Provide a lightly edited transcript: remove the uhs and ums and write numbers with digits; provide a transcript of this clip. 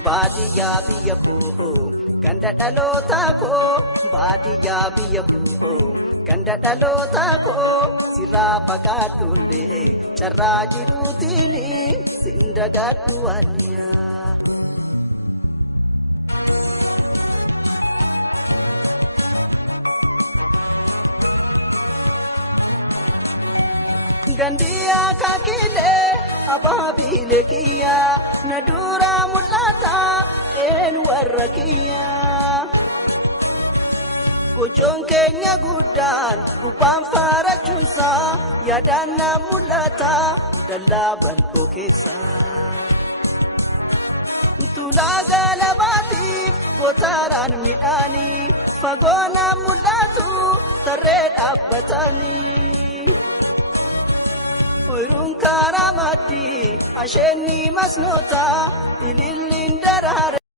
Baadiyyaa biyya koo ganda dhalootaa koo baadiyyaa biyya koo ganda dhalootaa koo sirraa fagaadhullee carraa jiruutiin sin dagaadhu waaniyaa. Gandiya kakile ababile kiya nadura mulata en warrakiya Gojoon keenya guddaan gubbaan faarachuunsa yaadana mulata dallaa bal'oo keessa Tulaa galabaatiif gootaraan midhaanii fagoona mul'atu tarree dhaabbatanii Oyrun karamati asheni masnota ililin darare